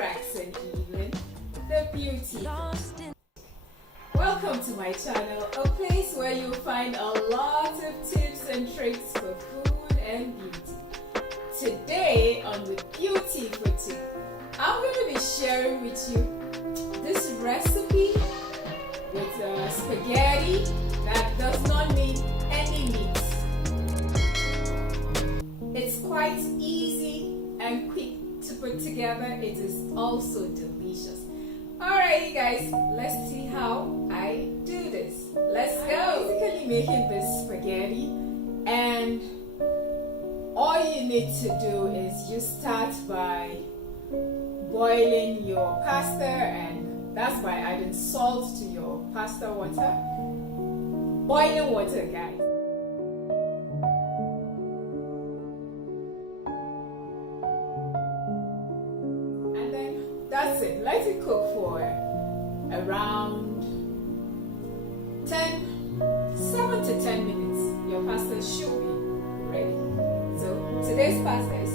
cracks and even the beauty. Welcome to my channel, a place where you'll find a lot of tips and tricks for food and beauty. Today on the Beautiful Chick, I'm going to be sharing with you this recipe with spaghetti that does not need any meat. It's quite easy and quick to put together. It is also delicious. Alright guys, let's see how I do this. Let's go. I'm basically making this spaghetti, and all you need to do is you start by boiling your pasta, and that's by adding salt to your pasta water. Boiling water, guys. And then that's it. Let it cook for around 7 to 10 minutes. Your pasta should be ready. So today's pasta is.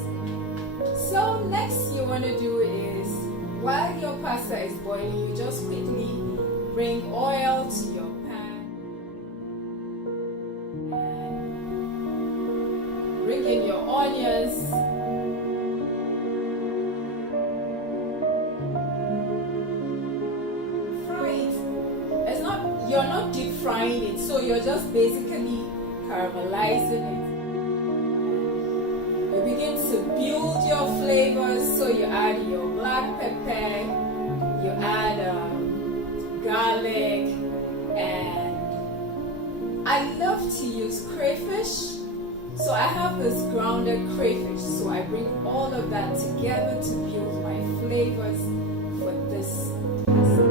So next you want to do is, while your pasta is boiling, you just quickly bring oil to your pan and bring in your onions. Fry it. You're not deep frying it, so you're just basically caramelizing it. You begin to build your flavors, so you add your black pepper, you add garlic, and I love to use crayfish. So I have this grounded crayfish, so I bring all of that together to build my flavors for this pasta.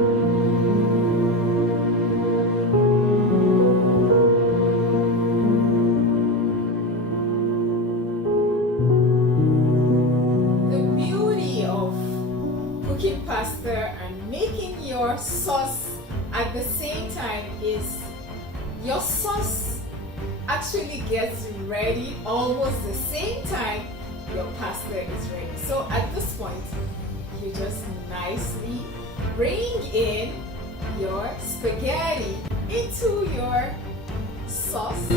Pasta and making your sauce at the same time is your sauce actually gets ready almost the same time your pasta is ready. So at this point, you just nicely bring in your spaghetti into your sauce,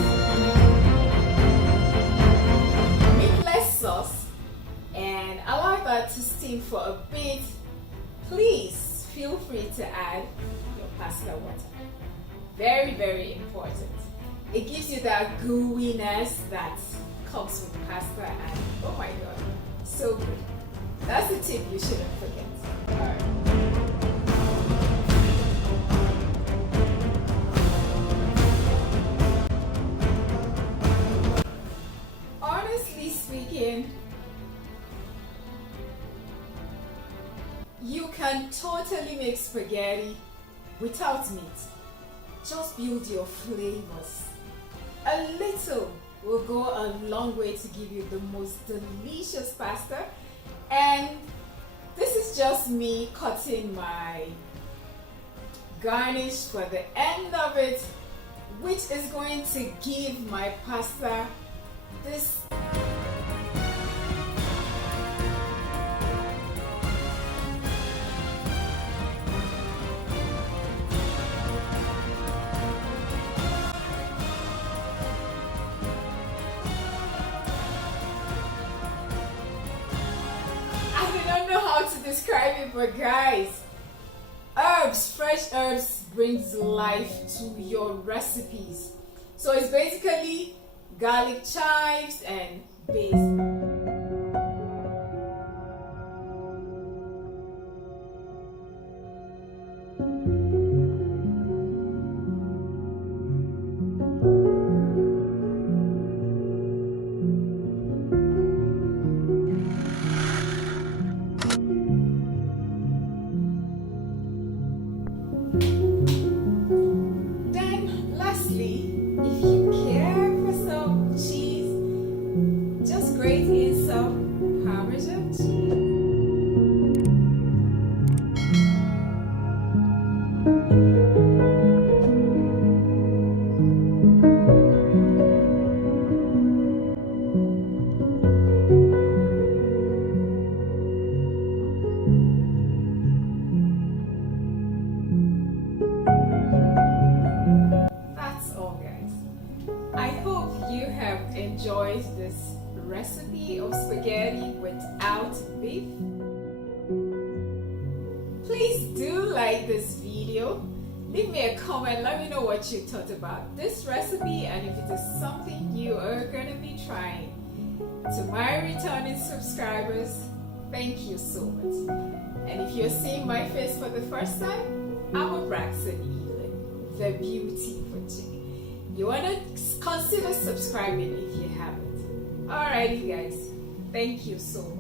meatless sauce, and allow that to steam for a bit. Please feel free to add your pasta water. Very, very important. It gives you that gooiness that comes with pasta, and oh my god, so good. That's the tip you shouldn't forget. Alright. Honestly speaking, you can totally make spaghetti without meat. Just build your flavors. A little will go a long way to give you the most delicious pasta. And this is just me cutting my garnish for the end of it, which is going to give my pasta this to describe it, but guys, fresh herbs brings life to your recipes. So it's basically garlic chives and basil. If you care for some cheese, just grate in I hope you have enjoyed this recipe of spaghetti without beef. Please do like this video. Leave me a comment, let me know what you thought about this recipe and if it is something you are going to be trying. To my returning subscribers, thank you so much. And if you're seeing my face for the first time, I'm a Braxton Evelyn, the Beautiful Chick. You want to consider subscribing if you haven't. Alrighty guys, thank you so much.